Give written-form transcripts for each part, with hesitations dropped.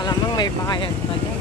Malamang may bayad pa din.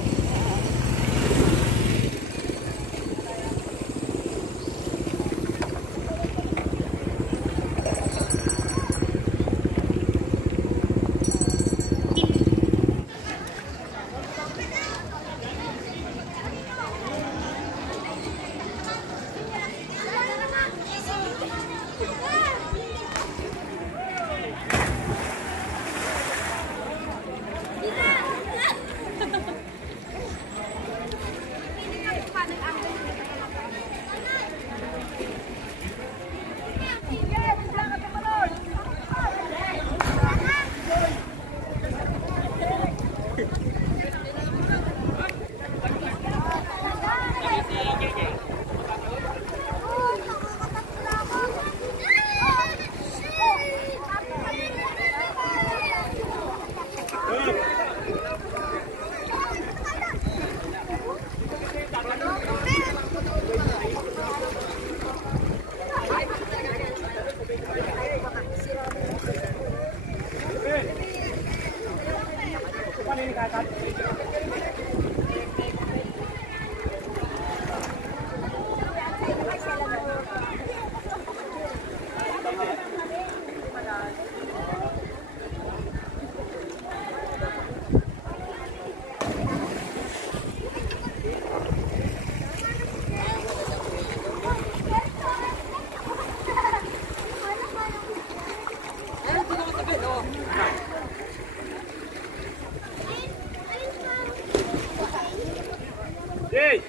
Jay!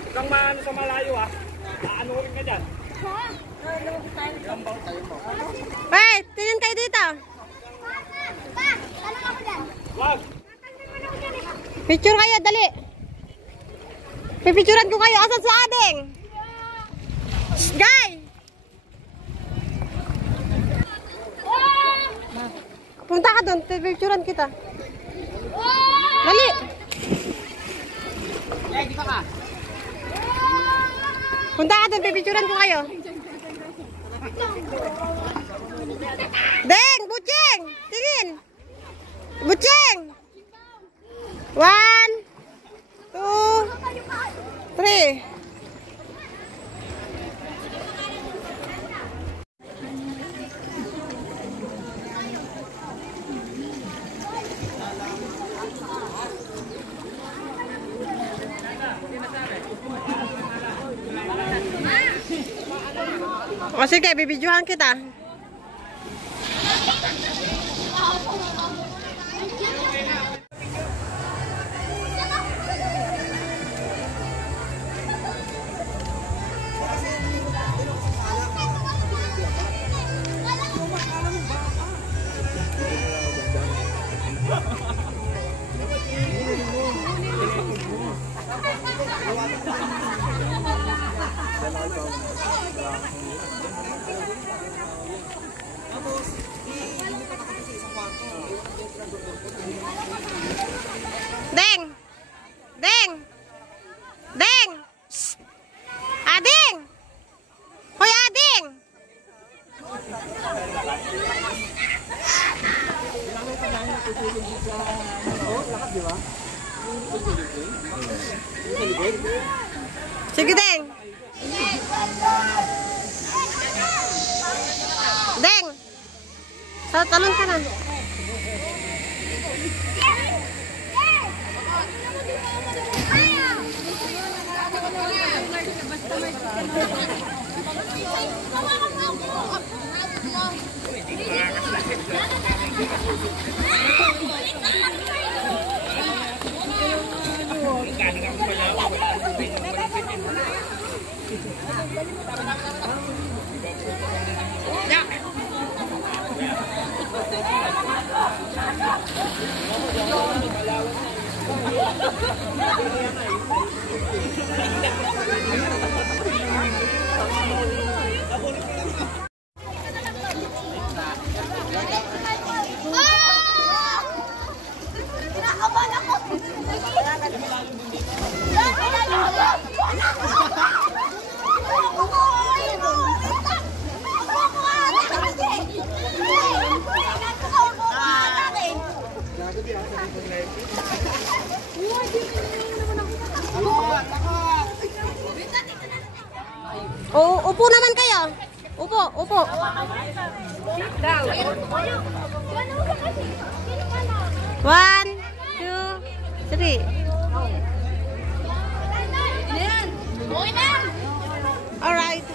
Huwag kang maano sa malayo ha. Aano rin ka dyan. Wait! Tingin kayo dito. Pa! Tanong ako dyan. Wag! Picture kayo, dali. Pipicturean ko kayo. Asan sa ading? Guy! Punta ka doon. Pipicturean kita. Dali! Punta ka doon. Pipicturean ko kayo. Deng! Bucheng! Tingin! Bucheng! 1, 2, 3. O sige, bibidyohan kita. Deng! Deng! Deng! Shh! Ading! Hoy, Ading! Sige, Deng! Deng! Talon ka na. kayo. Upo, upo. One, two, three. Alright.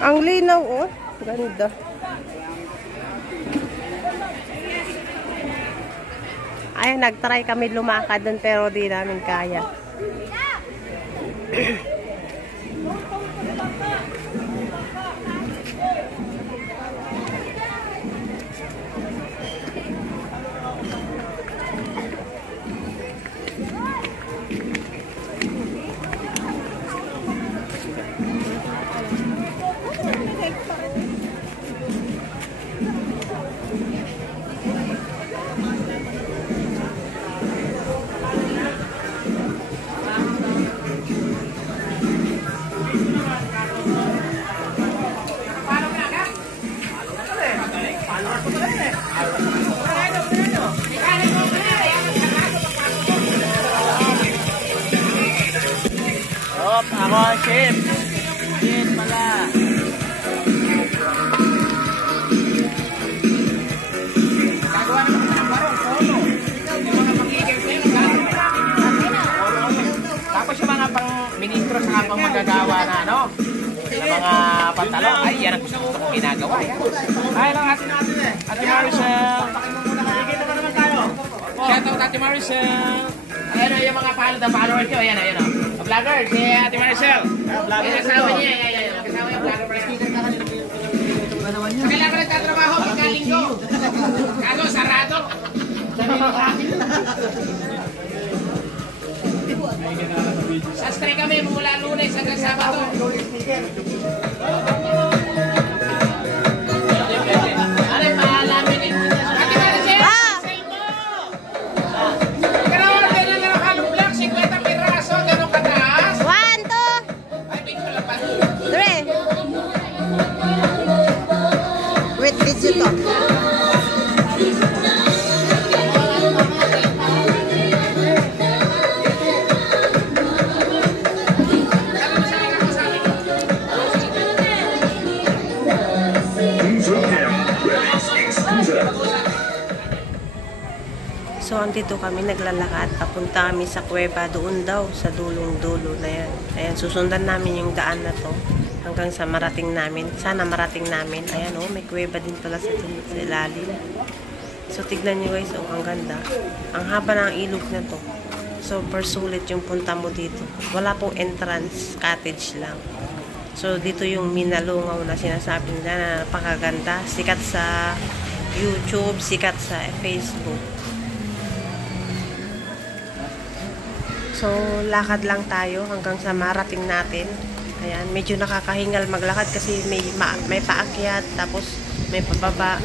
Ang linaw, oh. Ganda. Ay, nagtry kami lumakad doon pero di namin kaya. Ako, chef. Chef pala. Gagawa naman ng barong, solo. Yung mga magiging tapos yung mga pang-ministro sa pang magagawa na, ano? Sa mga pantalon. Ay, yan ang gusto kong ginagawa. Ay, lang atin eh. Ate Maricel. Shout out Ate Maricel. Ayan yung mga followers nyo. Ayan, ayan o. Vlogger, si Ate Maricel. Vlogger. Kasama niya. Ayan, kasama yung vlogger. Sa kailangan nagtatrabaho pagkalinggo. Kaso, sarado. Sastre kami mula Lunes hanggang Sabado. Ano yung paalamin ni Ate Maricel? Video to. So, andito kami naglalakad. Papunta kami sa kuweba doon daw, sa dulong-dulo na yan. Ayan, susundan namin yung daan na to hanggang sa marating namin. Sana marating namin. Ayan, oh, may kuweba din pala sa ilalim. So, tignan nyo guys, oh, ang ganda. Ang haba ng ilog na to. Super sulit yung punta mo dito. Wala pong entrance, cottage lang. So, dito yung Minalungaw na sinasabi nila na napakaganda. Sikat sa YouTube, sikat sa Facebook. So, lakad lang tayo hanggang sa marating natin. Ayan, medyo nakakahingal maglakad kasi may paakyat, tapos may pababa.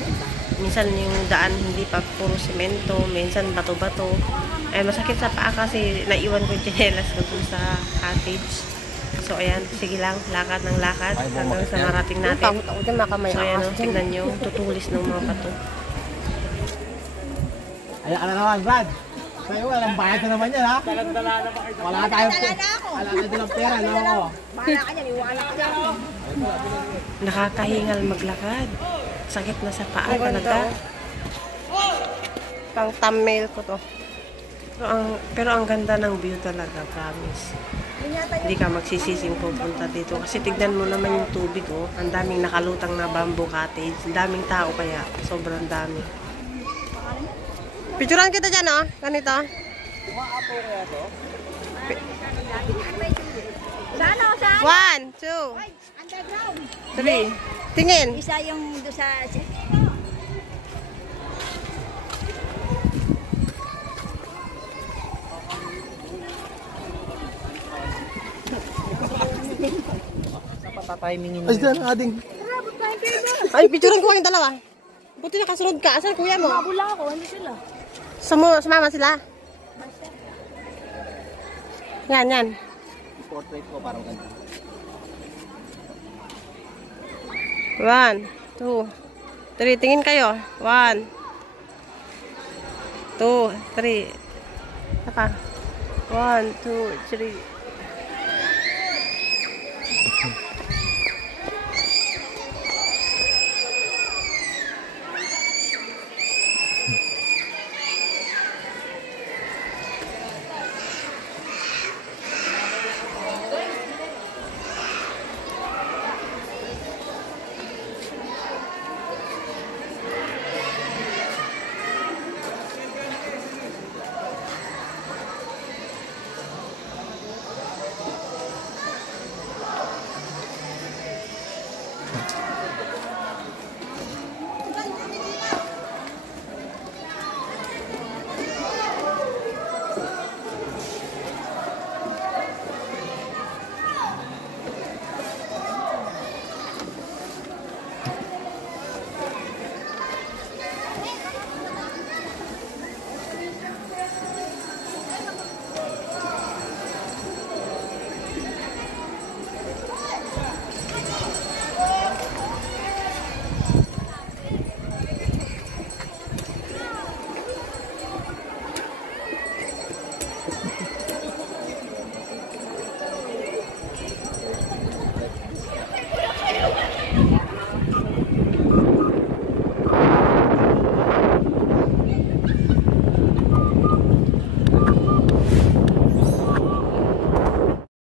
Minsan yung daan hindi pa puro semento, minsan bato-bato. Ay, masakit sa paa kasi naiwan ko yung tsinelas ko dun sa cottage. So, ayan, sige lang, lakad ng lakad hanggang sa marating natin. So, ayan, tignan nyo, tutulis ng mga bato. Ayan ka na naman, Brad. Sa'yo, walang bayad na naman yan, ha? Wala tayong pera, no? Nakakahingal maglakad. Sakit na sa paa talaga. Pang thumbnail ko to. Pero ang ganda ng view talaga, promise. Hindi ka magsisising pupunta dito. Kasi tignan mo naman yung tubig, oh. Ang daming nakalutang na bamboo cottage. Ang daming tao kaya. Sobrang dami. Picturean kita dyan, oh. Ganito. Saan o? Saan? 1, 2, Underground. 3. Tingin. Isa yung doon sa... Ay, saan ating? Ay, picturean ko kayong dalawa. Buti nakasunod ka. Asan kuya mo? Mabula ako, hindi sila. Sumama sila. Yan, yan. Portrait ko parang ganda. 1, 2, 3. Tingin kayo. 1, 2, 3. Saka. 1, 2, 3.